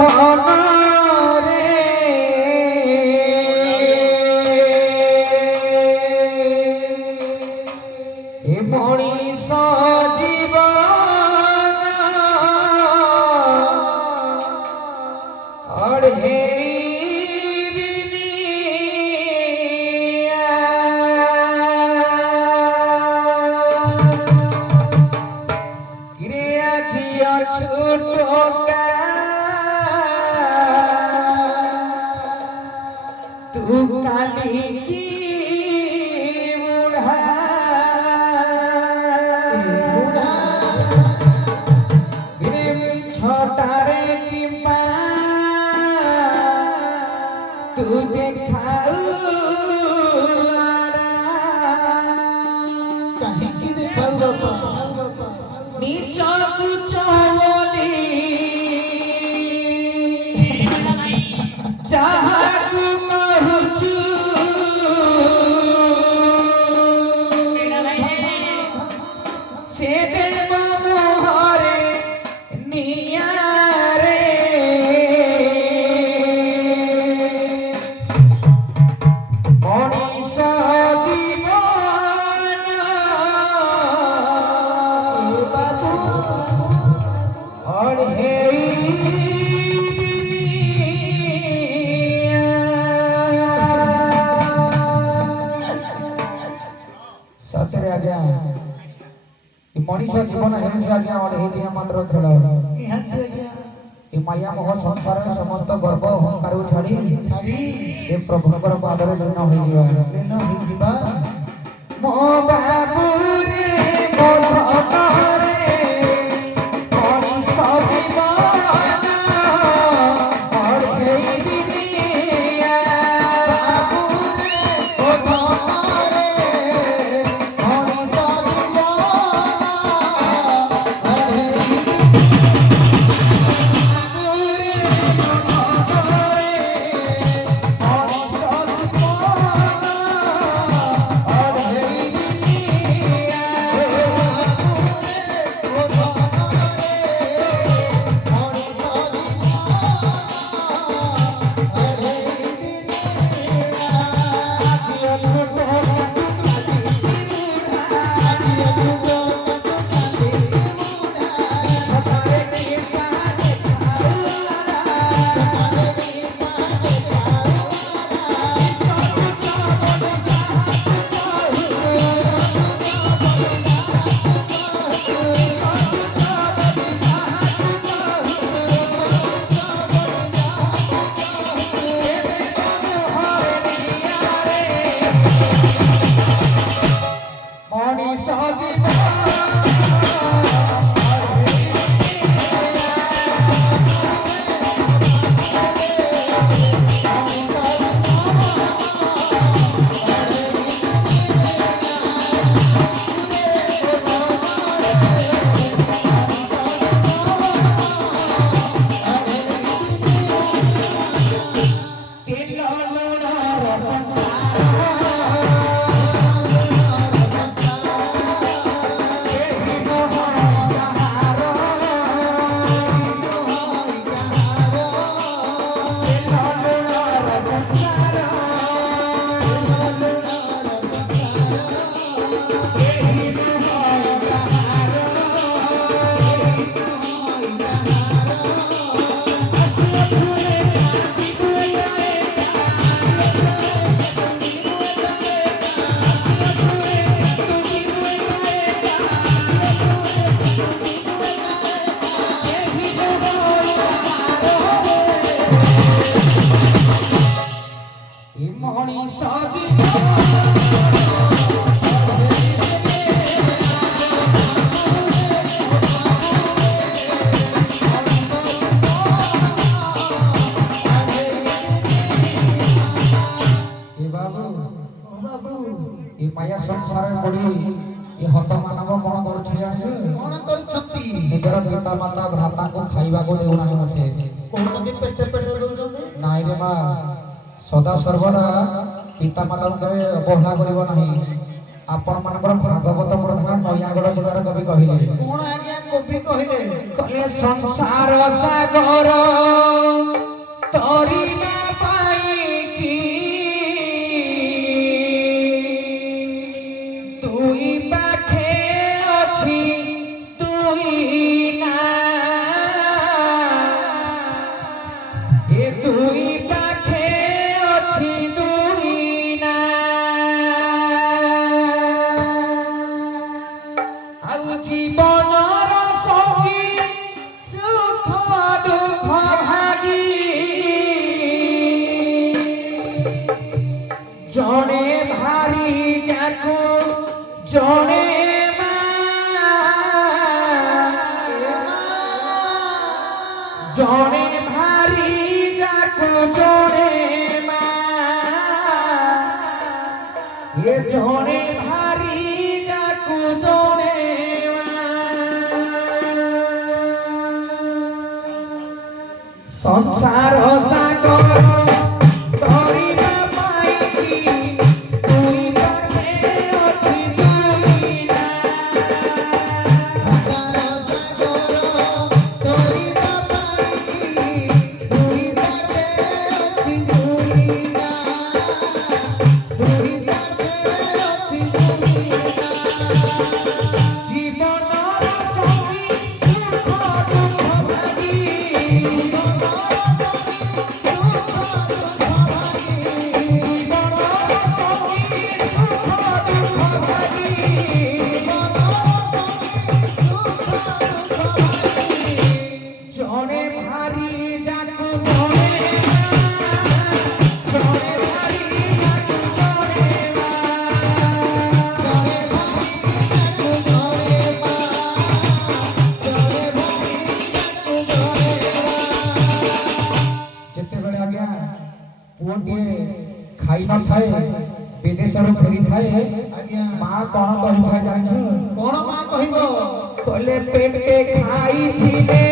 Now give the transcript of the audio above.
बंधन रे ए मनीष जीवन अढ़े तू काली की बुढ़ा छोटा रे की तू देखाऊ कहीं की देखाऊ नीचा कुछ बोली चाह मनीष जीवन है मात्र खेल माया मोह संसार समस्त गर्व अहंकार छाड़ी से प्रभुंर पादर लीन हो मो बाबू रे मनीष जीवन माया संसार पड़ी ये हत मानव कौन करछी निजर पिता माता भ्राता को खाइबा को देउ नाही मते कहउछन्ती पेटे पेटे दउछन्ती नाइ रे मां सदा सर्वदा पिता माता को केबे अवहेला करिवो नाही आपण मानकर भागवत प्रधान नयागढ़ जिलार कवि कहिले कोन आज्ञा कवि कहिले संसार सागर ଜଣେ ମା ଜଣେ ଭାରି ଯାକୁ ଜଣେ ମା ଏ ଜଣେ ଭାରି ଯାକୁ ଜଣେ ମା ସଂସାର ସାଗର ତରିବା ପାଇକି ଦୁଇ ପାଖେ ଅଛି ଦୁଇ ନା ସଂସାର ସାଗର ତରିବା ପାଇକି ଦୁଇ ପାଖେ ଅଛି ଦୁଇ ନା ଦୁଇ ପାଖେ ଅଛି ଦୁଇ ନା ଜୀବନର ସଙ୍ଗୀ ସୁଖ ଦୁଃଖ ଭାଗୀ ଜୀବନର ସଙ୍ଗୀ ସୁଖ ଦୁଃଖ ଭାଗୀ ଜଣେ ଭାରି ଯାକୁ ଜଣେ ମା ଜଣେ ଭାରି ଯାକୁ ଜଣେ ମା ଯେତେବେଳେ ଆଜ୍ଞା ପୁଅଟିଏ ଖାଇ ନଥାଏ ବିଦେଶରୁ ଫେରିଥାଏ ଆଜ୍ଞା ମା କଣ କହିଥାଏ ଜାଣିଛ କଣ ମା କହିବ କହିଲେ ପେଟେ ଖାଇଥିଲେ